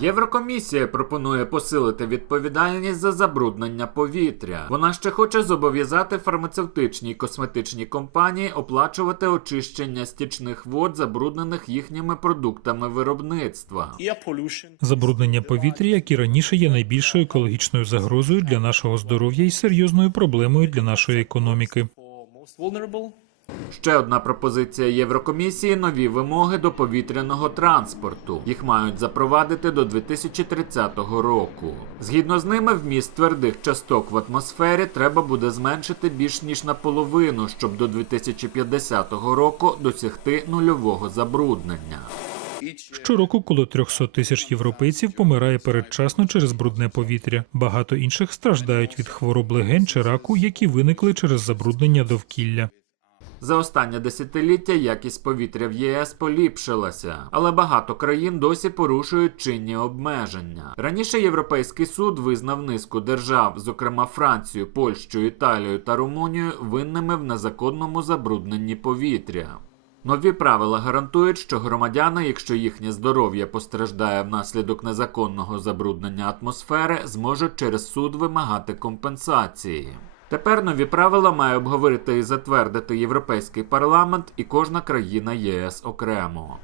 Єврокомісія пропонує посилити відповідальність за забруднення повітря. Вона ще хоче зобов'язати фармацевтичні і косметичні компанії оплачувати очищення стічних вод, забруднених їхніми продуктами виробництва. Забруднення повітря, як і раніше, є найбільшою екологічною загрозою для нашого здоров'я і серйозною проблемою для нашої економіки. Ще одна пропозиція Єврокомісії нові вимоги до повітряного транспорту. Їх мають запровадити до 2030 року. Згідно з ними, вміст твердих часток в атмосфері треба буде зменшити більш ніж наполовину, щоб до 2050 року досягти нульового забруднення. Щороку коло 300 тисяч європейців помирає передчасно через брудне повітря. Багато інших страждають від хвороб легень чи раку, які виникли через забруднення довкілля. За останнє десятиліття якість повітря в ЄС поліпшилася, але багато країн досі порушують чинні обмеження. Раніше Європейський суд визнав низку держав, зокрема Францію, Польщу, Італію та Румунію, винними в незаконному забрудненні повітря. Нові правила гарантують, що громадяни, якщо їхнє здоров'я постраждає внаслідок незаконного забруднення атмосфери, зможуть через суд вимагати компенсації. Тепер нові правила має обговорити і затвердити Європейський парламент і кожна країна ЄС окремо.